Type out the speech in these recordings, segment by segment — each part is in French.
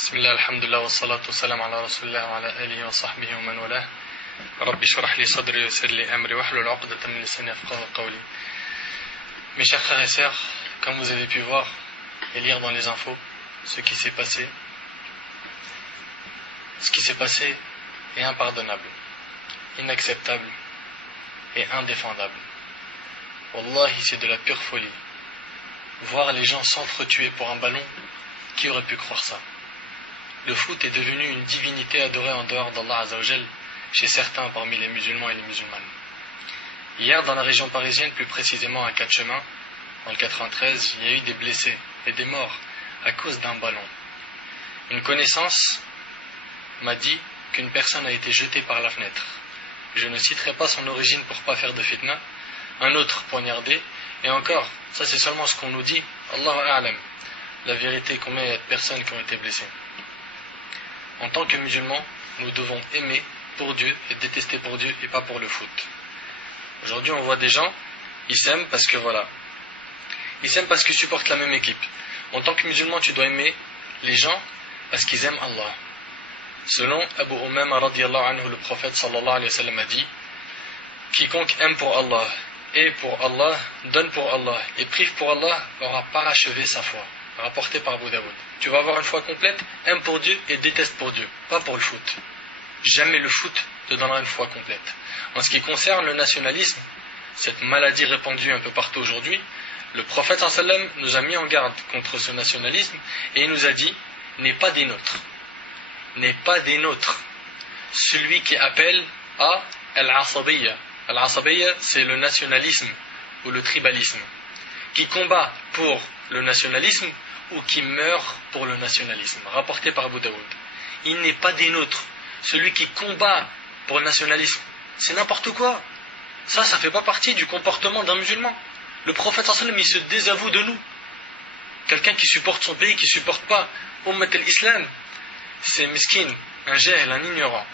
بسم الله الحمد لله والصلاة والسلام على رسول الله وعلى آله وصحبه ومن والاه. رب اشرح لي صدري ويسر لي أمري واحلل عقدة من لساني يفقهوا قولي. Mes chers frères et sœurs, comme vous avez pu voir et lire dans les infos, ce qui s'est passé est impardonnable, inacceptable et indéfendable. Wallahi, c'est de la pure folie. Voir les gens s'entretuer pour un ballon, qui aurait pu croire ça? Le foot est devenu une divinité adorée en dehors d'Allah Azzawajal chez certains parmi les musulmans et les musulmanes. Hier, dans la région parisienne, plus précisément à Quatre-Chemins, dans le 93, il y a eu des blessés et des morts à cause d'un ballon. Une connaissance m'a dit qu'une personne a été jetée par la fenêtre. Je ne citerai pas son origine pour ne pas faire de fitna. Un autre poignardé, et encore, ça c'est seulement ce qu'on nous dit, Allahu A'lam. La vérité, combien il y a de personnes qui ont été blessées. En tant que musulmans, nous devons aimer pour Dieu et détester pour Dieu et pas pour le foot. Aujourd'hui, on voit des gens, ils s'aiment parce que voilà. Ils s'aiment parce qu'ils supportent la même équipe. En tant que musulman, tu dois aimer les gens parce qu'ils aiment Allah. Selon Abu Umama radiyallahu anhu, le prophète sallallahu alayhi wa sallam a dit: quiconque aime pour Allah et pour Allah, donne pour Allah et prive pour Allah aura parachevé sa foi. Rapporté par Abu Daoud. Tu vas avoir une foi complète, aime pour Dieu et déteste pour Dieu, pas pour le foot. Jamais le foot te donnera une foi complète. En ce qui concerne le nationalisme, cette maladie répandue un peu partout aujourd'hui, le prophète sallallahu alayhi wa sallam nous a mis en garde contre ce nationalisme et il nous a dit: n'est pas des nôtres. N'est pas des nôtres. Celui qui appelle à al-asabiyya. Al-asabiyya, c'est le nationalisme ou le tribalisme. Qui combat pour le nationalisme ou qui meurt pour le nationalisme. Rapporté par Abu Daoud. Il n'est pas des nôtres. Celui qui combat pour le nationalisme, c'est n'importe quoi. Ça fait pas partie du comportement d'un musulman. Le prophète sallallahu alayhi wa sallam, il se désavoue de nous. Quelqu'un qui supporte son pays, qui supporte pas Ummat al-Islam, c'est miskin, un jahl, un ignorant.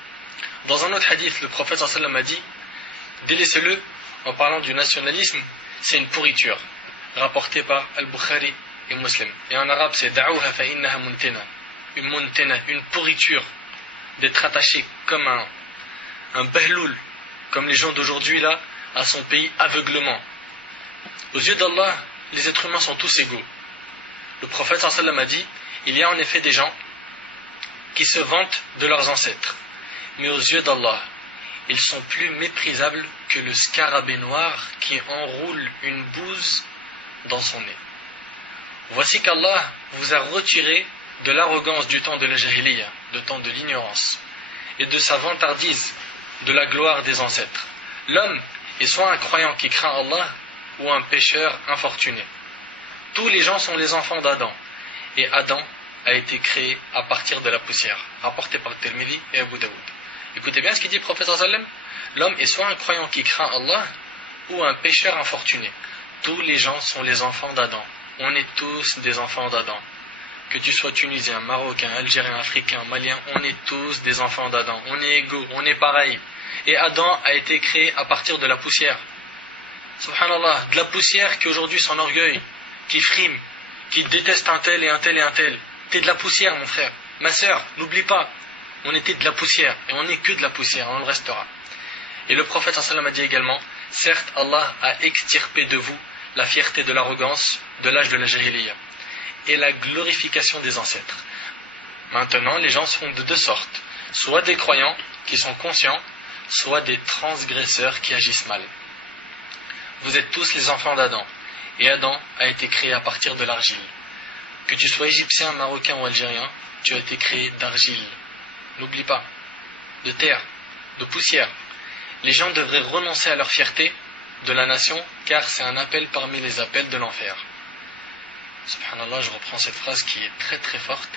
Dans un autre hadith, le prophète sallallahu alayhi wa sallam a dit: délaissez-le en parlant du nationalisme, c'est une pourriture. Rapporté par Al-Bukhari et Muslim. Et en arabe, c'est da'ouha fa innaha muntina. Une muntina, une pourriture, d'être attaché comme un bahloul, comme les gens d'aujourd'hui là, à son pays aveuglement. Aux yeux d'Allah, les êtres humains sont tous égaux. Le prophète sallallahu alayhi wa sallam a dit: il y a en effet des gens qui se vantent de leurs ancêtres, mais aux yeux d'Allah, ils sont plus méprisables que le scarabée noir qui enroule une bouse dans son nez. Voici qu'Allah vous a retiré de l'arrogance du temps de la jahiliya, du temps de l'ignorance, et de sa vantardise de la gloire des ancêtres. L'homme est soit un croyant qui craint Allah, ou un pécheur infortuné. Tous les gens sont les enfants d'Adam, et Adam a été créé à partir de la poussière, rapporté par Tirmidhi et Abu Daoud. Écoutez bien ce qu'il dit le prophète sallallahu alayhi wa sallam: l'homme est soit un croyant qui craint Allah, ou un pécheur infortuné. Tous les gens sont les enfants d'Adam. On est tous des enfants d'Adam. Que tu sois tunisien, marocain, algérien, africain, malien, on est tous des enfants d'Adam. On est égaux, on est pareil. Et Adam a été créé à partir de la poussière. Subhanallah, de la poussière qui aujourd'hui s'enorgueille, qui frime, qui déteste un tel et un tel et un tel. T'es de la poussière, mon frère. Ma sœur, n'oublie pas, on était de la poussière et on n'est que de la poussière, on le restera. Et le prophète sallallahu alayhi wa sallam a dit également: certes, Allah a extirpé de vous la fierté de l'arrogance de l'âge de la jahiliya et la glorification des ancêtres. Maintenant, les gens sont de deux sortes: soit des croyants qui sont conscients, soit des transgresseurs qui agissent mal. Vous êtes tous les enfants d'Adam, et Adam a été créé à partir de l'argile. Que tu sois égyptien, marocain ou algérien, tu as été créé d'argile. N'oublie pas, de terre, de poussière. Les gens devraient renoncer à leur fierté de la nation, car c'est un appel parmi les appels de l'enfer. Subhanallah, je reprends cette phrase qui est très très forte.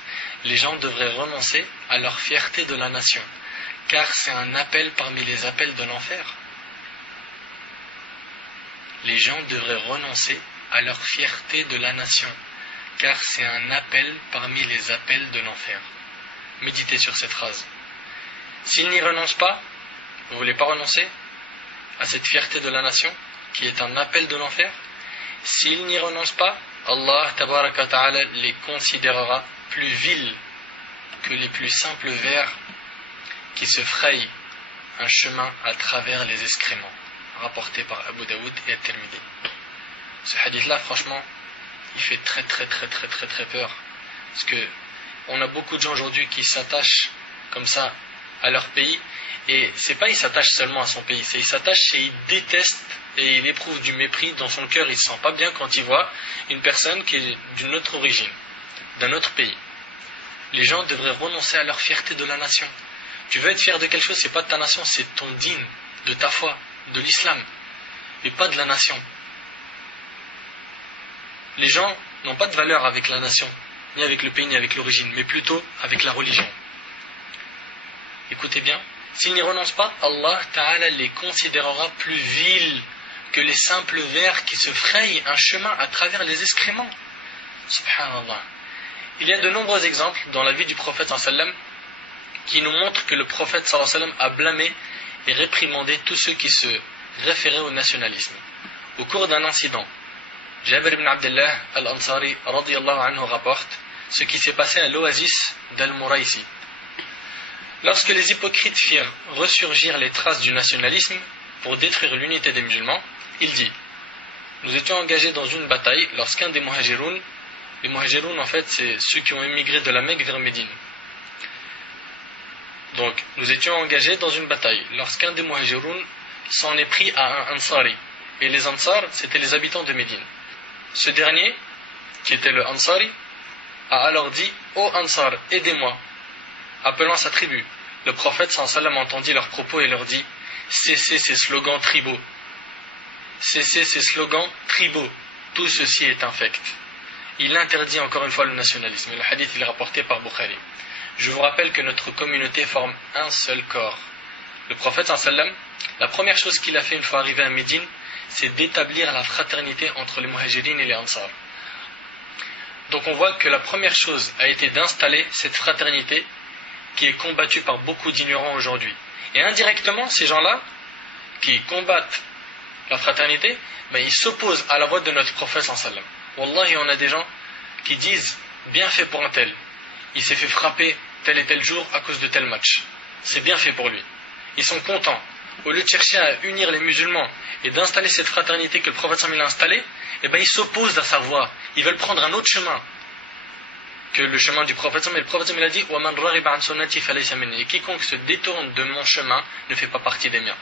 Les gens devraient renoncer à leur fierté de la nation, car c'est un appel parmi les appels de l'enfer. Les gens devraient renoncer à leur fierté de la nation, car c'est un appel parmi les appels de l'enfer. Méditez sur cette phrase. S'ils n'y renoncent pas, vous ne voulez pas renoncer à cette fierté de la nation, qui est un appel de l'enfer? S'ils n'y renoncent pas, Allah tabaraka wa ta'ala les considérera plus vils que les plus simples vers qui se frayent un chemin à travers les excréments, rapporté par Abu Daoud et At-Tirmidhi. Ce hadith-là, franchement, il fait très peur. Parce que on a beaucoup de gens aujourd'hui qui s'attachent comme ça à leur pays. Et c'est pas il s'attache seulement à son pays, c'est il s'attache et il déteste et il éprouve du mépris dans son cœur. Il se sent pas bien quand il voit une personne qui est d'une autre origine, d'un autre pays. Les gens devraient renoncer à leur fierté de la nation. Tu veux être fier de quelque chose, c'est pas de ta nation, c'est de ton dîn, de ta foi, de l'islam, et pas de la nation. Les gens n'ont pas de valeur avec la nation, ni avec le pays, ni avec l'origine, mais plutôt avec la religion. Écoutez bien, s'ils n'y renoncent pas, Allah Ta'ala les considérera plus vils que les simples vers qui se frayent un chemin à travers les excréments. Subhanallah. Il y a de nombreux exemples dans la vie du prophète sallam qui nous montrent que le prophète sallam a blâmé et réprimandé tous ceux qui se référaient au nationalisme. Au cours d'un incident, Jabir ibn Abdullah al-Ansari radiyallahu anhu rapporte ce qui s'est passé à l'oasis d'Al-Muraisi. Lorsque les hypocrites firent ressurgir les traces du nationalisme pour détruire l'unité des musulmans, il dit: nous étions engagés dans une bataille lorsqu'un des muhajiroun, les muhajiroun en fait c'est ceux qui ont émigré de la Mecque vers Médine. Donc nous étions engagés dans une bataille lorsqu'un des muhajiroun s'en est pris à un ansari. Et les ansars c'était les habitants de Médine. Ce dernier, qui était le ansari, a alors dit: ô ansar, aidez-moi, appelant sa tribu. Le prophète sallam entendit leurs propos et leur dit: cessez ces slogans tribaux. Cessez ces slogans tribaux. Tout ceci est infect. Il interdit encore une fois le nationalisme. Le hadith il est rapporté par Bukhari. Je vous rappelle que notre communauté forme un seul corps. Le prophète sallam, la première chose qu'il a fait une fois arrivé à Médine, c'est d'établir la fraternité entre les muhajirines et les ansars. Donc on voit que la première chose a été d'installer cette fraternité qui est combattue par beaucoup d'ignorants aujourd'hui. Et indirectement, ces gens-là, qui combattent la fraternité, ils s'opposent à la voix de notre prophète sallam. Wallahi, on a des gens qui disent: bien fait pour un tel, il s'est fait frapper tel et tel jour à cause de tel match, c'est bien fait pour lui. Ils sont contents. Au lieu de chercher à unir les musulmans et d'installer cette fraternité que le prophète sallam a installée, ils s'opposent à sa voix. Ils veulent prendre un autre chemin que le chemin du prophète sallam. Et le prophète sallam a dit: et quiconque se détourne de mon chemin ne fait pas partie des miens.